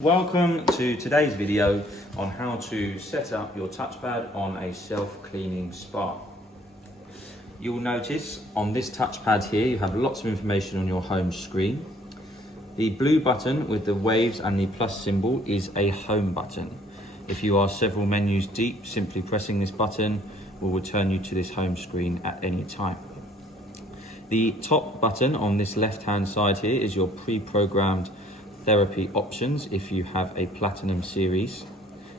Welcome to today's video on how to set up your touchpad on a self-cleaning spa. You'll notice on this touchpad here you have lots of information on your home screen. The blue button with the waves and the plus symbol is a home button. If you are several menus deep, simply pressing this button will return you to this home screen at any time. The top button on this left-hand side here is your pre-programmed therapy options. If you have a platinum series,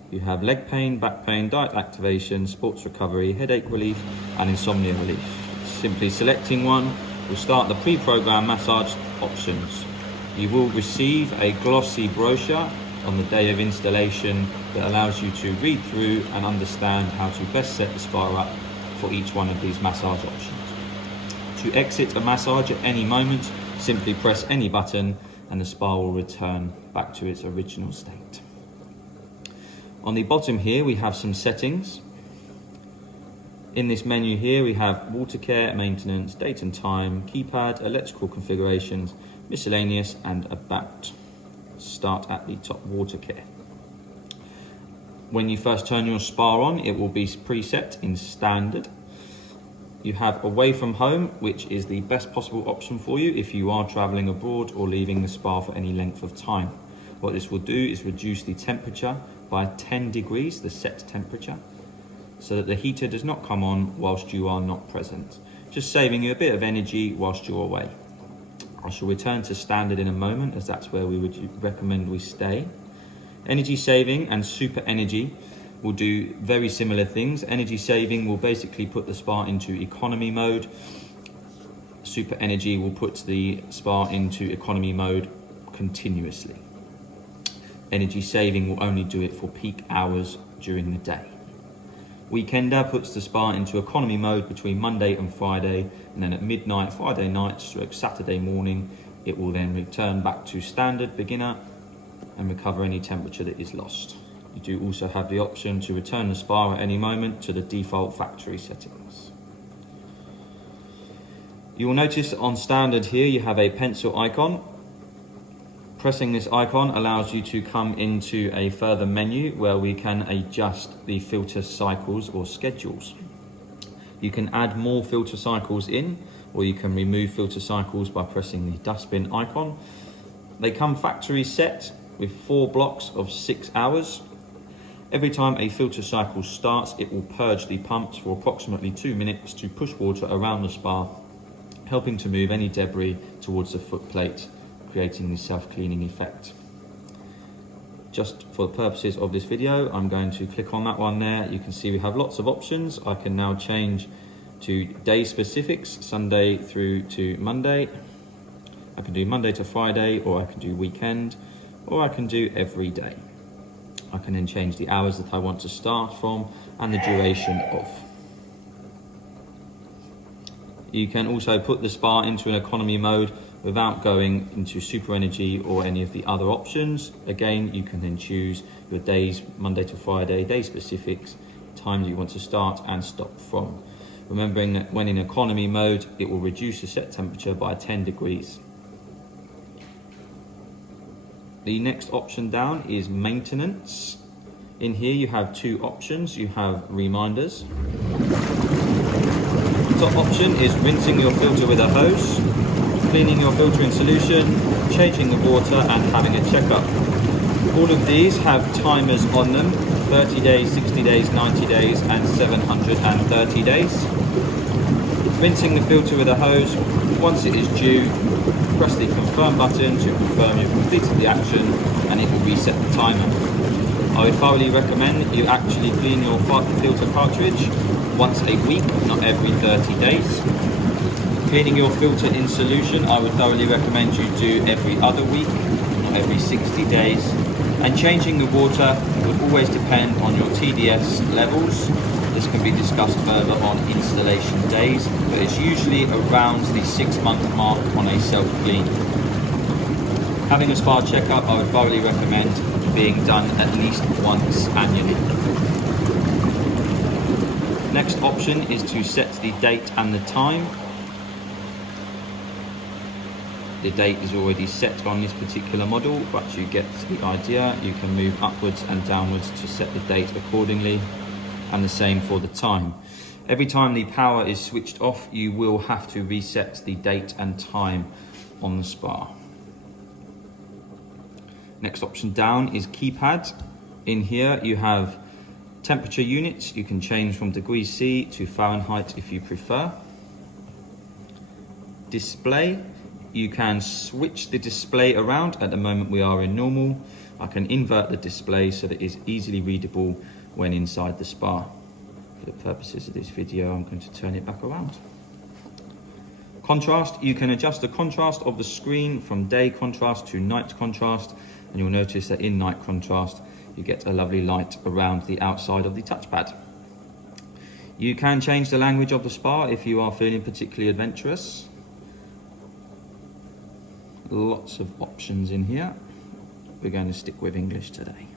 you have leg pain, back pain, diet activation, sports recovery, headache relief and insomnia relief. Simply selecting one will start the pre-programmed massage options. You will receive a glossy brochure on the day of installation that allows you to read through and understand how to best set the spa up for each one of these massage options. To exit a massage at any moment, simply press any button and the spa will return back to its original state. On the bottom here we have some settings. In this menu here we have water care, maintenance, date and time, keypad, electrical configurations, miscellaneous and about. Start at the top, water care. When you first turn your spa on, it will be preset in standard. You have away from home, which is the best possible option for you if you are traveling abroad or leaving the spa for any length of time. What this will do is reduce the temperature by 10 degrees, the set temperature, so that the heater does not come on whilst you are not present, just saving you a bit of energy whilst you're away. I shall return to standard in a moment, as that's where we would recommend we stay. Energy saving and super energy will do very similar things. Energy saving will basically put the spa into economy mode. Super energy will put the spa into economy mode continuously. Energy saving will only do it for peak hours during the day. Weekender puts the spa into economy mode between Monday and Friday, and then at midnight, Friday night, stroke Saturday morning, it will then return back to standard beginner and recover any temperature that is lost. You do also have the option to return the spa at any moment to the default factory settings. You will notice on standard here you have a pencil icon. Pressing this icon allows you to come into a further menu where we can adjust the filter cycles or schedules. You can add more filter cycles in, or you can remove filter cycles by pressing the dustbin icon. They come factory set with 4 blocks of 6 hours. Every time a filter cycle starts, it will purge the pumps for approximately 2 minutes to push water around the spa, helping to move any debris towards the foot plate, creating the self-cleaning effect. Just for the purposes of this video, I'm going to click on that one there. You can see we have lots of options. I can now change to day specifics, Sunday through to Monday. I can do Monday to Friday, or I can do weekend, or I can do every day. I can then change the hours that I want to start from and the duration of. You can also put the spa into an economy mode without going into super energy or any of the other options. Again, you can then choose your days, Monday to Friday, day specifics, times you want to start and stop from. Remembering that when in economy mode, it will reduce the set temperature by 10 degrees. The next option down is maintenance. In here you have 2 options. You have reminders. The top option is rinsing your filter with a hose, cleaning your filter in solution, changing the water and having a checkup. All of these have timers on them: 30 days, 60 days, 90 days and 730 days. Rinsing the filter with a hose, once it is due, press the confirm button to confirm you've completed the action and it will reset the timer. I would thoroughly recommend you actually clean your filter cartridge once a week, not every 30 days. Cleaning your filter in solution, I would thoroughly recommend you do every other week, not every 60 days. And changing the water would always depend on your TDS levels. This can be discussed further on installation days, but it's usually around the 6-month mark on a self-clean. Having a spa checkup, I would thoroughly recommend being done at least once annually. Next option is to set the date and the time. the date is already set on this particular model, but you get the idea. You can move upwards and downwards to set the date accordingly, and the same for the time. Every time the power is switched off, you will have to reset the date and time on the spa. Next option down is keypad. In here you have temperature units. You can change from degrees C to Fahrenheit if you prefer. Display, you can switch the display around. At the moment we are in normal. I can invert the display so that it is easily readable when inside the spa. For the purposes of this video, I'm going to turn it back around. Contrast, you can adjust the contrast of the screen from day contrast to night contrast, and you'll notice that in night contrast you get a lovely light around the outside of the touchpad. You can change the language of the spa if you are feeling particularly adventurous. Lots of options in here. We're going to stick with English today.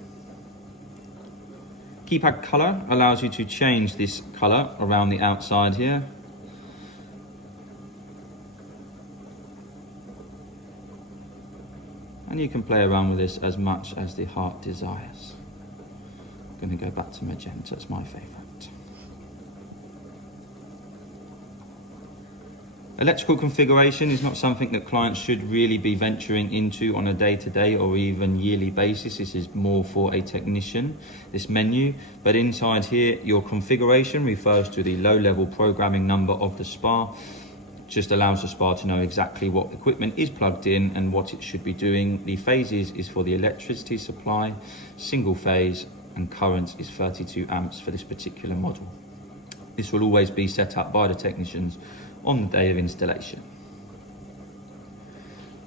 Keypad color allows you to change this color around the outside here. And you can play around with this as much as the heart desires. I'm going to go back to magenta, it's my favorite. Electrical configuration is not something that clients should really be venturing into on a day-to-day or even yearly basis. This is more for a technician, this menu. But inside here, your configuration refers to the low-level programming number of the spa. Just allows the spa to know exactly what equipment is plugged in and what it should be doing. The phases is for the electricity supply, single phase, and current is 32 amps for this particular model. This will always be set up by the technicians on the day of installation.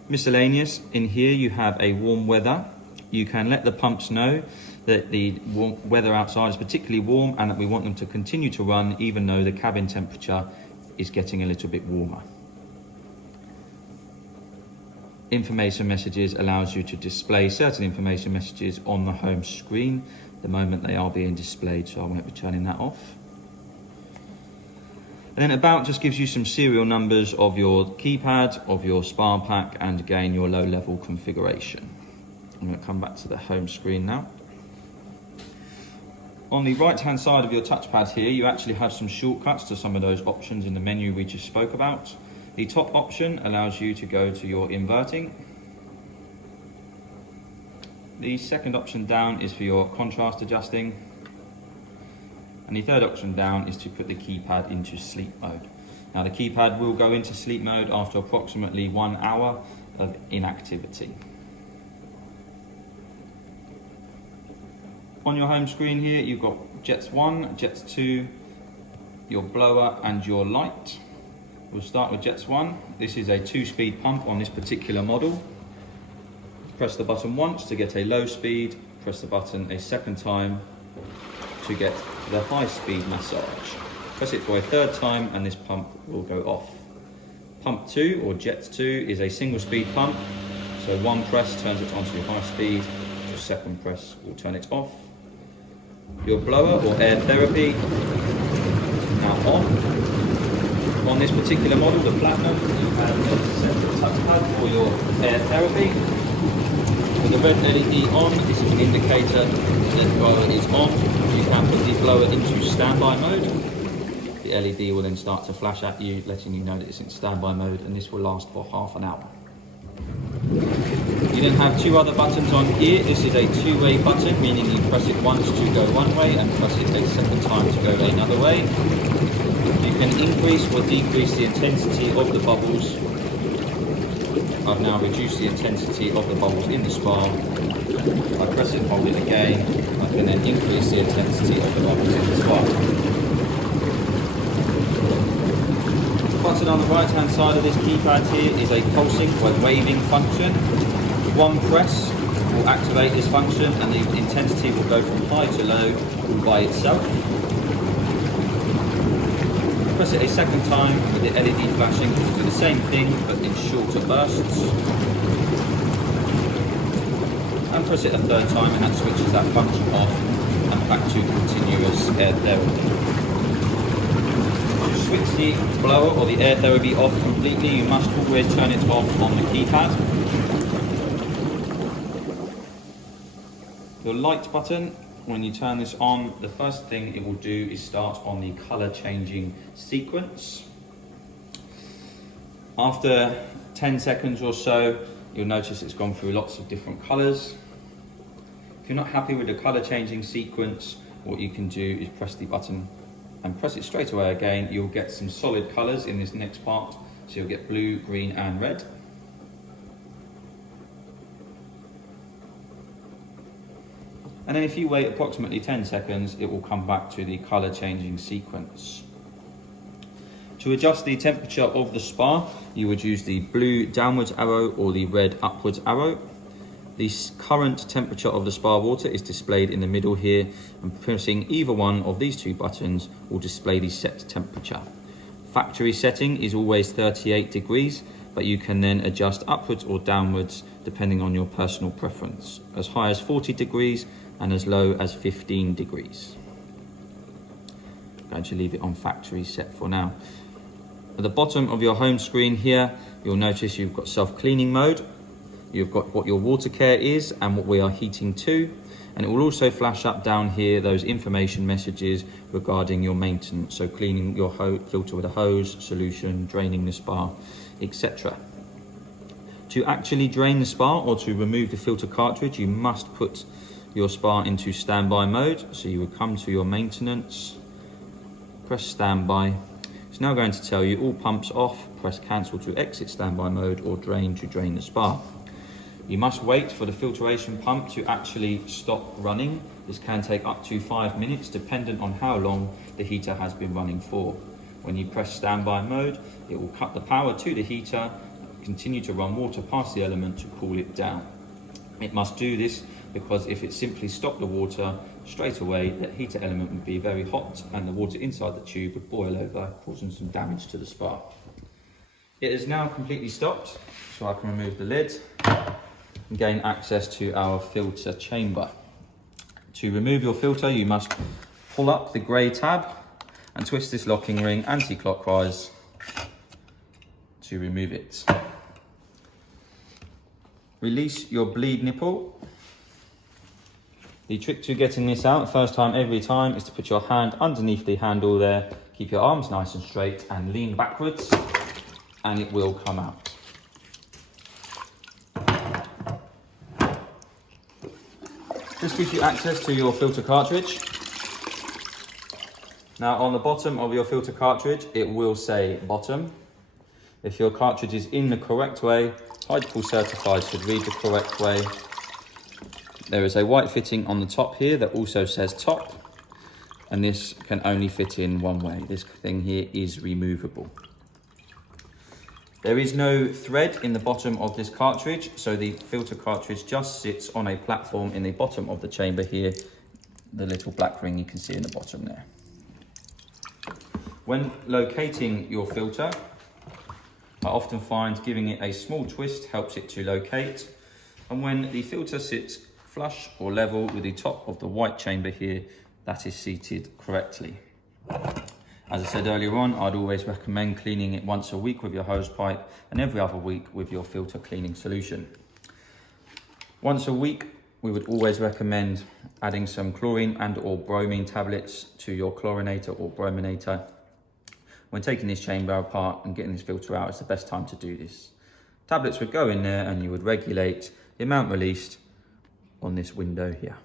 Miscellaneous, in here you have a warm weather. You can let the pumps know that the weather outside is particularly warm and that we want them to continue to run even though the cabin temperature is getting a little bit warmer. Information messages allows you to display certain information messages on the home screen. At the moment they are being displayed, so I won't be turning that off. And then about just gives you some serial numbers of your keypad, of your spa pack, and again your low level configuration. I'm going to come back to the home screen now. On the right hand side of your touchpad here, you actually have some shortcuts to some of those options in the menu we just spoke about. The top option allows you to go to your inverting. The second option down is for your contrast adjusting. And the third option down is to put the keypad into sleep mode. Now the keypad will go into sleep mode after approximately 1 hour of inactivity. On your home screen here, you've got Jets 1, Jets 2, your blower and your light. We'll start with Jets 1. This is a 2-speed pump on this particular model. Press the button once to get a low speed, press the button a second time to get the high speed massage. Press it for a third time and this pump will go off. Pump 2 or Jet 2 is a single speed pump. So one press turns it onto high speed, your second press will turn it off. Your blower or air therapy now on. On this particular model, the Platinum, you have set the touchpad for your air therapy. With the red LED on, this is an indicator that the blower is on. You can put the blower into standby mode. The LED will then start to flash at you, letting you know that it's in standby mode, and this will last for half an hour. You then have 2 other buttons on here. This is a 2-way button, meaning you press it once to go one way and press it a second time to go another way. You can increase or decrease the intensity of the bubbles. I've now reduced the intensity of the bubbles in the spa. If I press it and hold it again, I can then increase the intensity of the bubbles in the spa. The button on the right hand side of this keypad here is a pulsing or waving function. One press will activate this function and the intensity will go from high to low all by itself. Press it a second time with the LED flashing to do the same thing but in shorter bursts. And press it a third time and that switches that function off and back to continuous air therapy. To switch the blower or the air therapy off completely, you must always turn it off on the keypad. Your light button, when you turn this on, the first thing it will do is start on the colour changing sequence. After 10 seconds or so, you'll notice it's gone through lots of different colours. If you're not happy with the colour changing sequence, what you can do is press the button and press it straight away again. You'll get some solid colours in this next part. So you'll get blue, green and red. And then if you wait approximately 10 seconds, it will come back to the colour changing sequence. To adjust the temperature of the spa, you would use the blue downwards arrow or the red upwards arrow. The current temperature of the spa water is displayed in the middle here, and pressing either one of these two buttons will display the set temperature. Factory setting is always 38 degrees, but you can then adjust upwards or downwards depending on your personal preference, as high as 40 degrees and as low as 15 degrees. I'm going to leave it on factory set for now. At the bottom of your home screen here, you'll notice you've got self-cleaning mode. You've got what your water care is and what we are heating to. And it will also flash up down here those information messages regarding your maintenance. So cleaning your filter with a hose, solution, draining the spa, etc. To actually drain the spa or to remove the filter cartridge, you must put your spa into standby mode. So you would come to your maintenance, press standby. It's now going to tell you all pumps off, press cancel to exit standby mode or drain to drain the spa. You must wait for the filtration pump to actually stop running. This can take up to 5 minutes dependent on how long the heater has been running for. When you press standby mode, it will cut the power to the heater, continue to run water past the element to cool it down. It must do this because if it simply stopped the water straight away, the heater element would be very hot and the water inside the tube would boil over, causing some damage to the spa. It is now completely stopped, so I can remove the lid and gain access to our filter chamber. To remove your filter, you must pull up the grey tab and twist this locking ring anti-clockwise to remove it. Release your bleed nipple. The trick to getting this out, first time every time, is to put your hand underneath the handle there, keep your arms nice and straight and lean backwards, and it will come out. This gives you access to your filter cartridge. Now on the bottom of your filter cartridge, it will say bottom. If your cartridge is in the correct way, Hydropool certified should read the correct way. There is a white fitting on the top here that also says top, and this can only fit in one way. This thing here is removable. There is no thread in the bottom of this cartridge, so the filter cartridge just sits on a platform in the bottom of the chamber here, the little black ring you can see in the bottom there. When locating your filter, I often find giving it a small twist helps it to locate, and when the filter sits flush or level with the top of the white chamber here, that is seated correctly. As I said earlier on, I'd always recommend cleaning it once a week with your hose pipe and every other week with your filter cleaning solution. Once a week, we would always recommend adding some chlorine and or bromine tablets to your chlorinator or brominator. When taking this chamber apart and getting this filter out, it's the best time to do this. Tablets would go in there and you would regulate the amount released on this window here.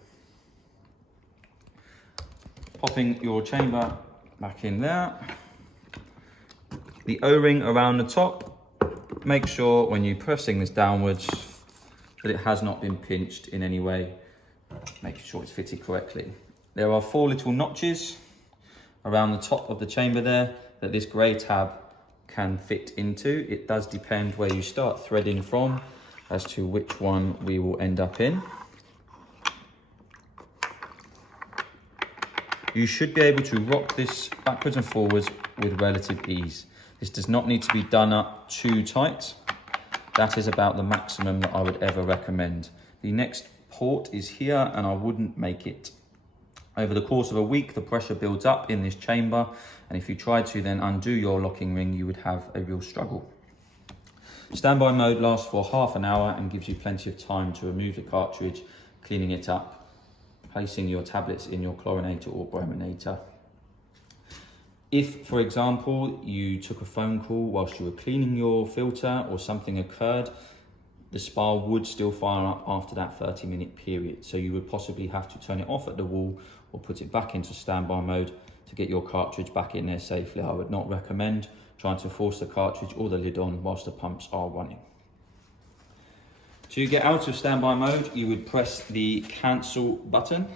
Popping your chamber back in there. The O-ring around the top, make sure when you're pressing this downwards that it has not been pinched in any way, making sure it's fitted correctly. There are 4 little notches around the top of the chamber there that this grey tab can fit into. It does depend where you start threading from as to which one we will end up in. You should be able to rock this backwards and forwards with relative ease. This does not need to be done up too tight. That is about the maximum that I would ever recommend. The next port is here and I wouldn't make it Over the course of a week, the pressure builds up in this chamber, and if you try to then undo your locking ring, you would have a real struggle. Standby mode lasts for half an hour and gives you plenty of time to remove the cartridge, cleaning it up, placing your tablets in your chlorinator or brominator. If, for example, you took a phone call whilst you were cleaning your filter or something occurred, the spa would still fire up after that 30-minute period. So you would possibly have to turn it off at the wall or put it back into standby mode to get your cartridge back in there safely. I would not recommend trying to force the cartridge or the lid on whilst the pumps are running. To get out of standby mode, you would press the cancel button.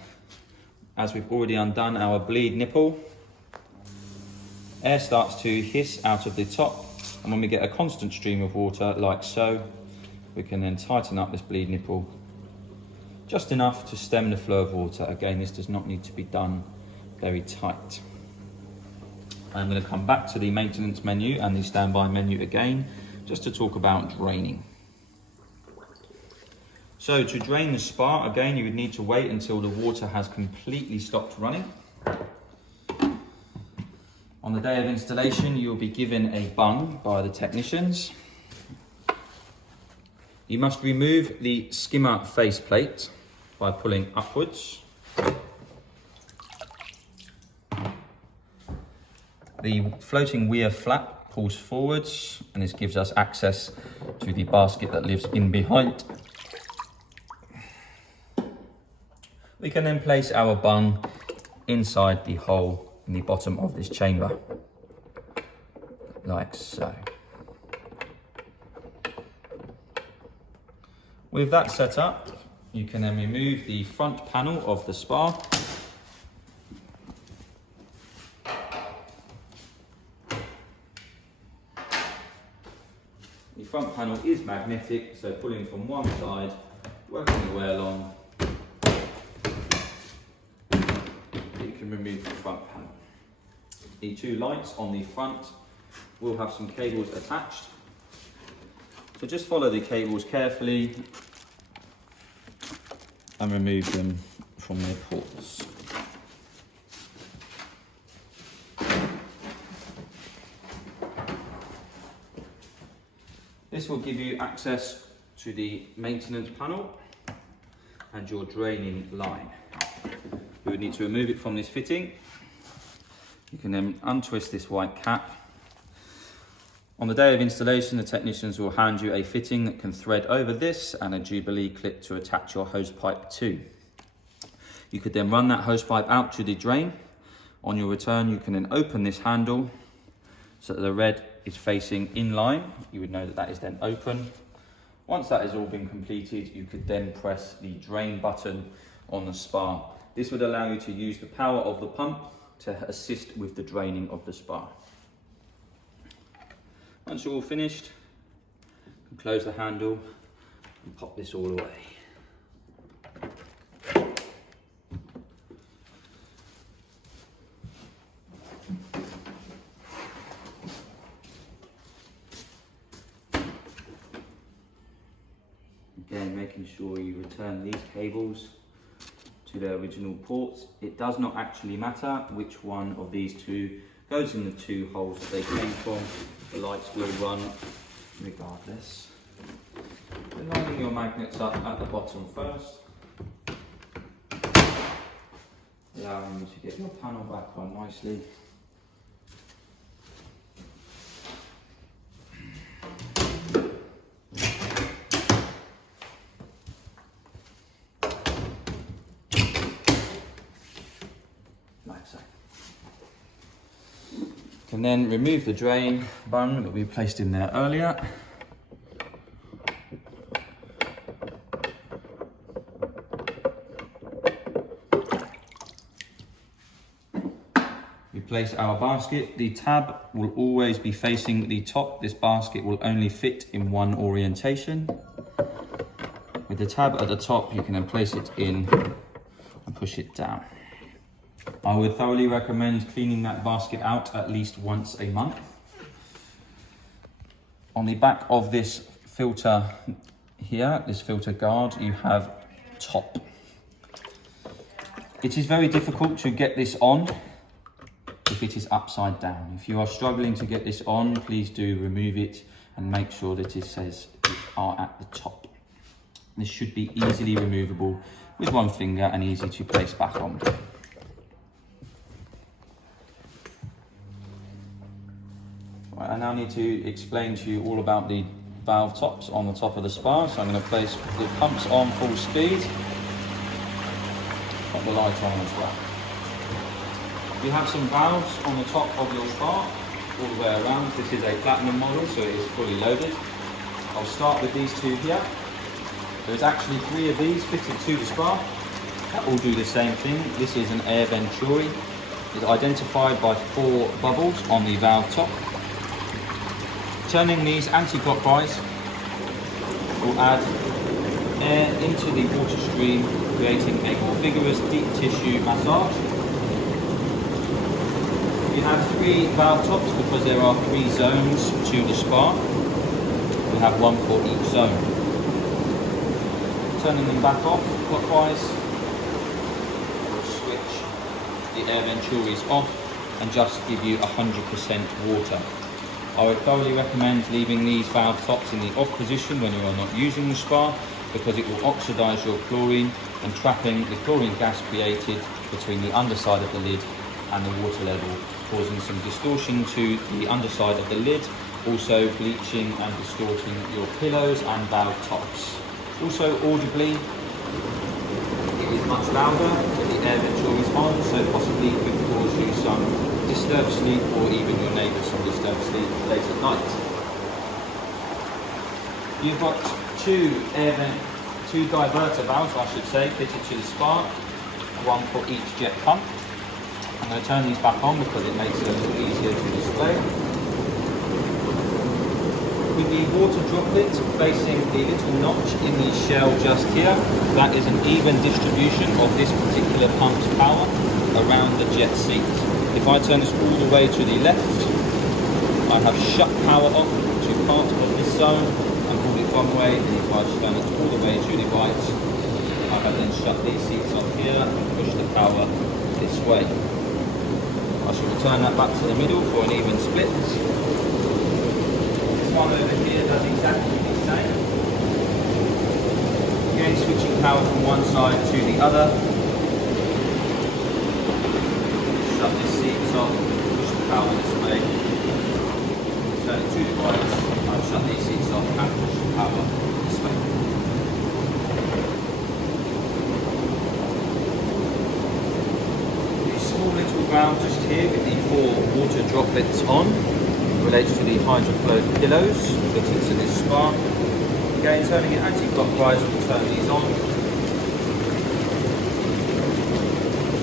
As we've already undone our bleed nipple, air starts to hiss out of the top, and when we get a constant stream of water like so, we can then tighten up this bleed nipple just enough to stem the flow of water. Again, this does not need to be done very tight. I'm going to come back to the maintenance menu and the standby menu again, just to talk about draining. So to drain the spa, again, you would need to wait until the water has completely stopped running. On the day of installation, you'll be given a bung by the technicians. You must remove the skimmer faceplate by pulling upwards. The floating weir flap pulls forwards, and this gives us access to the basket that lives in behind. We can then place our bung inside the hole in the bottom of this chamber, like so. With that set up, you can then remove the front panel of the spa. The front panel is magnetic, so pulling from one side, working your way along, you can remove the front panel. The two lights on the front will have some cables attached. So just follow the cables carefully and remove them from their ports. This will give you access to the maintenance panel and your draining line. You would need to remove it from this fitting. You can then untwist this white cap. On the day of installation, the technicians will hand you a fitting that can thread over this and a Jubilee clip to attach your hose pipe to. You could then run that hose pipe out to the drain. On your return, you can then open this handle so that the red is facing in line. You would know that that is then open. Once that has all been completed, you could then press the drain button on the spa. This would allow you to use the power of the pump to assist with the draining of the spa. Once you're all finished, you can close the handle and pop this all away. Again, making sure you return these cables to their original ports. It does not actually matter which one of these two goes in the two holes that they came from. The lights will run regardless. Then lining your magnets up at the bottom first, allowing you to get your panel back on nicely. Like so. And then remove the drain bung that we placed in there earlier. We place our basket. The tab will always be facing the top. This basket will only fit in one orientation. With the tab at the top, you can then place it in and push it down. I would thoroughly recommend cleaning that basket out at least once a month. On the back of this filter here, this filter guard, you have top. It is very difficult to get this on if it is upside down. If you are struggling to get this on, please do remove it and make sure that it says you are at the top. This should be easily removable with one finger and easy to place back on. Right, I now need to explain to you all about the valve tops on the top of the spa. So I'm going to place the pumps on full speed. Put the light on as well. You have some valves on the top of your spa all the way around. This is a platinum model, so it is fully loaded. I'll start with these two here. There's actually 3 of these fitted to the spa that all do the same thing. This is an air venturi. It's identified by 4 bubbles on the valve top. Turning these anti-clockwise will add air into the water stream, creating a more vigorous deep tissue massage. You have 3 valve tops because there are 3 zones to the spa. We have 1 for each zone. Turning them back off clockwise, we'll switch the air venturis off and just give you 100% water. I would thoroughly recommend leaving these valve tops in the off position when you are not using the spa, because it will oxidize your chlorine and trapping the chlorine gas created between the underside of the lid and the water level, causing some distortion to the underside of the lid, also bleaching and distorting your pillows and valve tops. Also audibly, it is much louder when the air venturi is on, so possibly it could cause you some disturbed sleep or even your neighbours some disturbed sleep late at night. You've got 2 diverter valves, I should say, fitted to the spa, 1 for each jet pump. I'm going to turn these back on because it makes it a little easier to display. With the water droplet facing the little notch in the shell just here, that is an even distribution of this particular pump's power around the jet seat. If I turn this all the way to the left, I have shut power off to part of this zone and pulled it one way, and if I turn it all the way to the right, I have then shut these seats off here and pushed the power this way. I shall return that back to the middle for an even split. This one over here does exactly the same. Again, switching power from one side to the other. Shut this seats off, push the power this way. Turn it to the right, I'll shut these seats off and push the power this way. Small little valve just here with the 4 water droplets on relates to the Hydropool pillows fitted to this spa. Again, turning it anti-clockwise, we'll turn these on.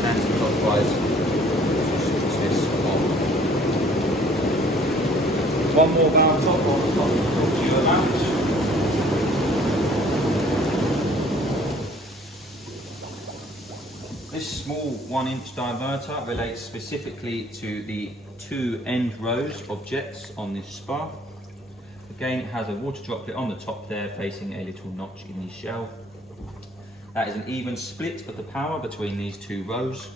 Anti-clockwise, switch this on. 1 more valve top on the top of your mount. This small 1-inch diverter relates specifically to the 2 end rows of jets on this spa. Again, it has a water droplet on the top there facing a little notch in the shell. That is an even split of the power between these 2 rows.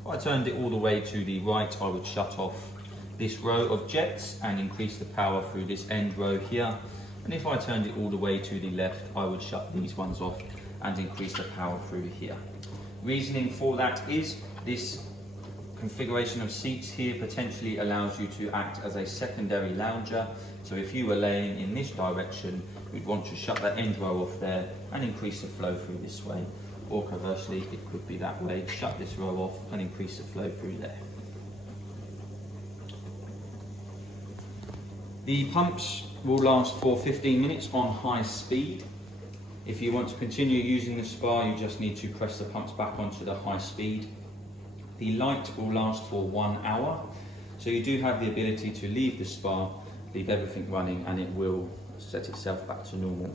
If I turned it all the way to the right, I would shut off this row of jets and increase the power through this end row here. And if I turned it all the way to the left, I would shut these ones off and increase the power through here. Reasoning for that is this configuration of seats here potentially allows you to act as a secondary lounger. So if you were laying in this direction, you'd want to shut that end row off there and increase the flow through this way. Or conversely, it could be that way, shut this row off and increase the flow through there. The pumps will last for 15 minutes on high speed. If you want to continue using the spa, you just need to press the pumps back onto the high speed. The light will last for 1 hour, so you do have the ability to leave the spa, leave everything running, and it will set itself back to normal.